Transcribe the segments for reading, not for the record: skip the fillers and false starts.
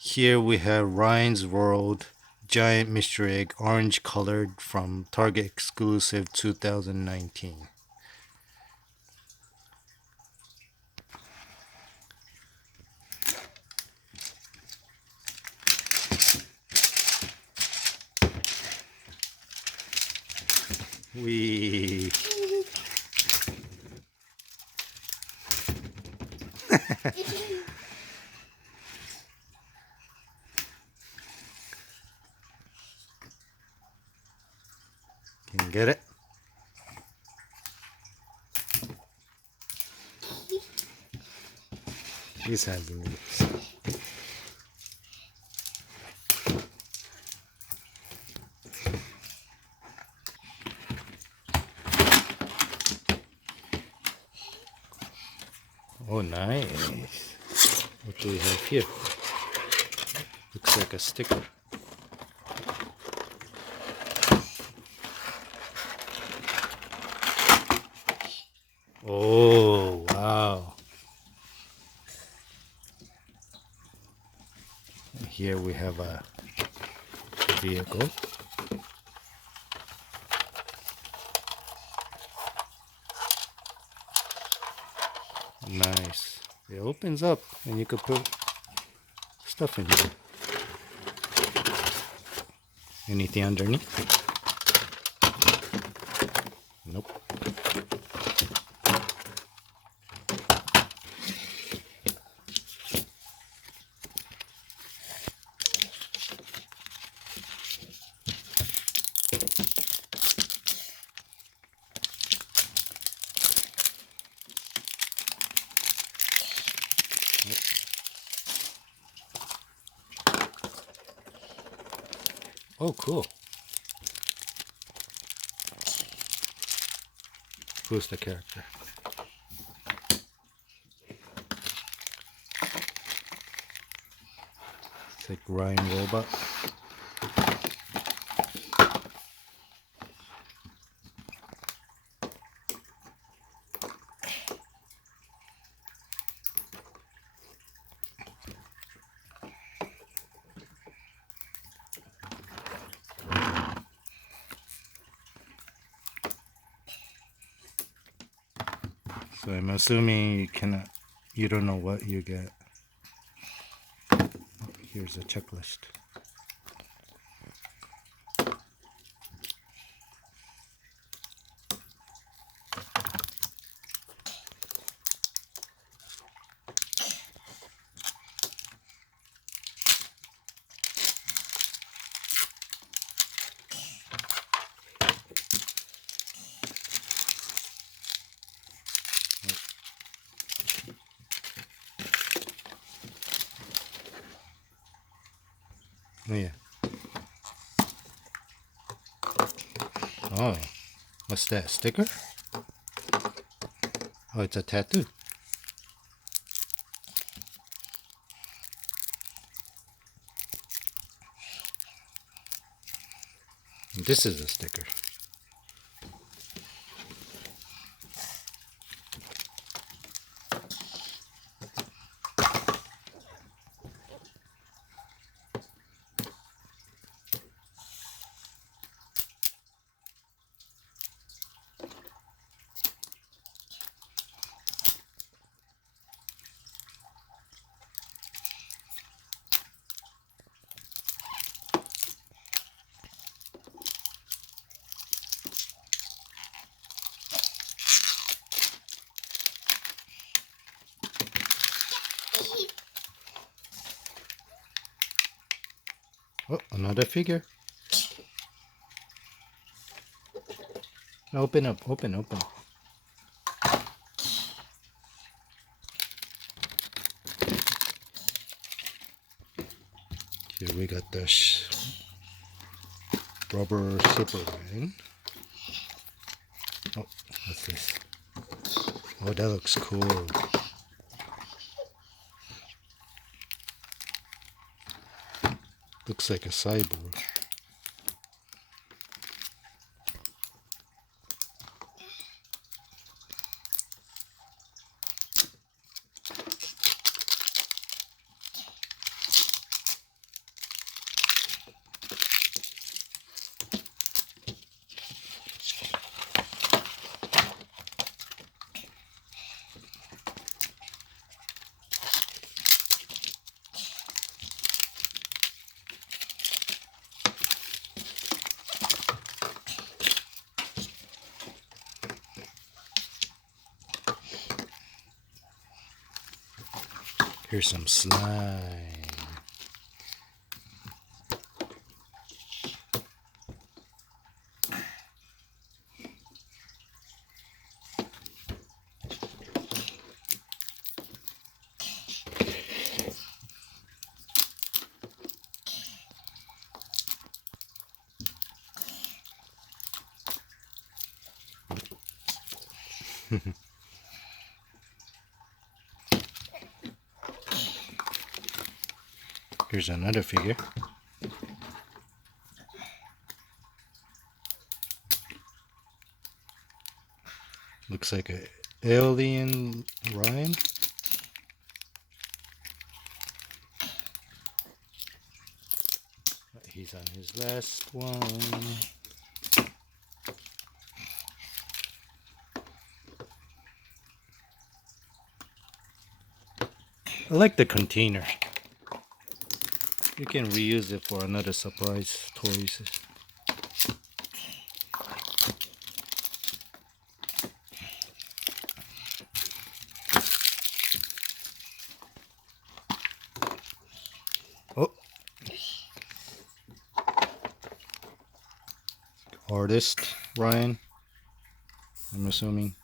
Here we have Ryan's World Giant Mystery Egg orange colored from Target exclusive 2019. We can get it. He's having this. Oh, nice. What do we have here? Looks like a sticker. Oh, wow. Here we have a vehicle. Nice. It opens up and you could put stuff in here. Anything underneath? Nope. Oh, cool. Who's the character? It's like Ryan Robot. So I'm assuming you don't know what you get. Here's a checklist. Oh yeah. Oh, what's that? Sticker? Oh, it's a tattoo. This is a sticker. Oh, another figure. Open up, open. Here we got the rubber Superman. Oh, what's this? Oh, that looks cool. Looks like a cyborg. Here's some slime. Here's another figure. Looks like a alien Ryan. He's on his last one. I like the container. You can reuse it for another surprise toys. Oh, artist Ryan, I'm assuming.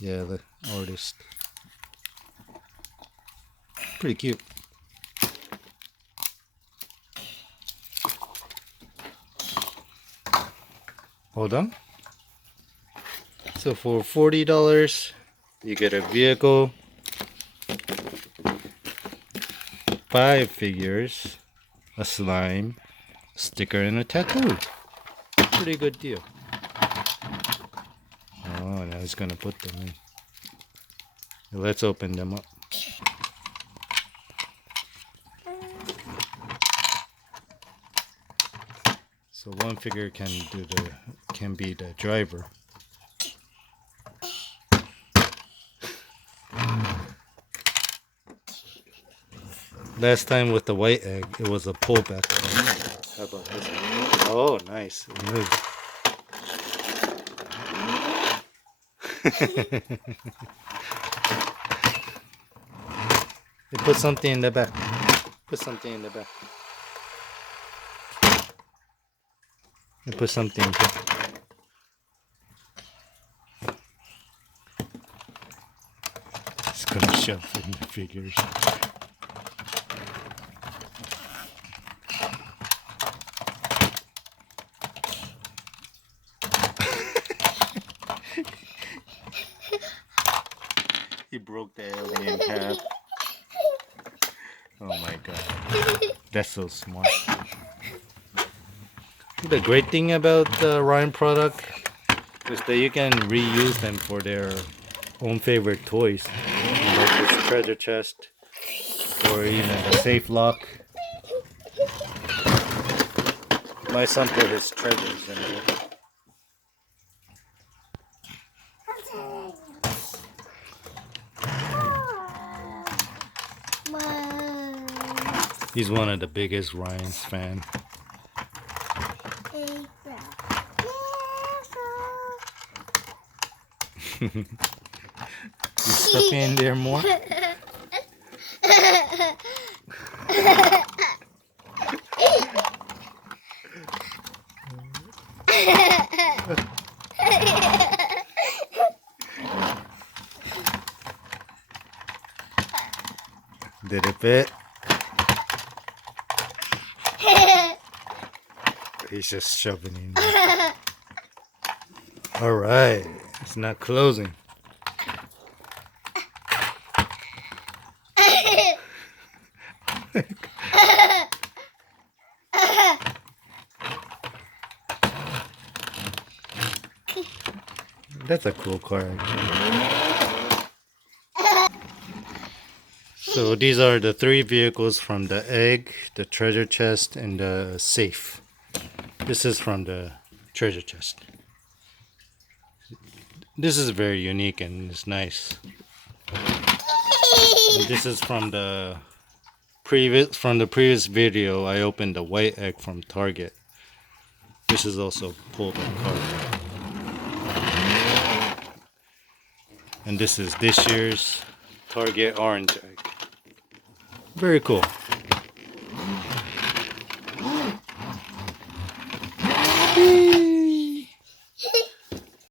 Yeah, the artist. Pretty cute. Hold on. So for $40, you get a vehicle, 5 figures, a slime, sticker, and a tattoo. Pretty good deal. Oh, now he's gonna put them in. Let's open them up. So one figure can be the driver. Last time with the white egg, it was a pullback. How about this one? Oh, nice. It moves. They put something in the back. Put something in the back. They put something in here. It's gonna shove in the figures. He broke the alien in half. Oh my god. That's so smart. The great thing about the Ryan product is that you can reuse them for their own favorite toys. Like this treasure chest or even the safe lock. My son put his treasures in it. He's one of the biggest Ryan's fan. You stuff in there more? Did it fit? He's just shoving in there. Alright, it's not closing. That's a cool car. So these are the 3 vehicles from the egg, the treasure chest, and the safe. This is from the treasure chest. This is very unique and it's nice. And this is from the previous video. I opened the white egg from Target. This is also pulled apart. And this is this year's Target orange egg. Very cool.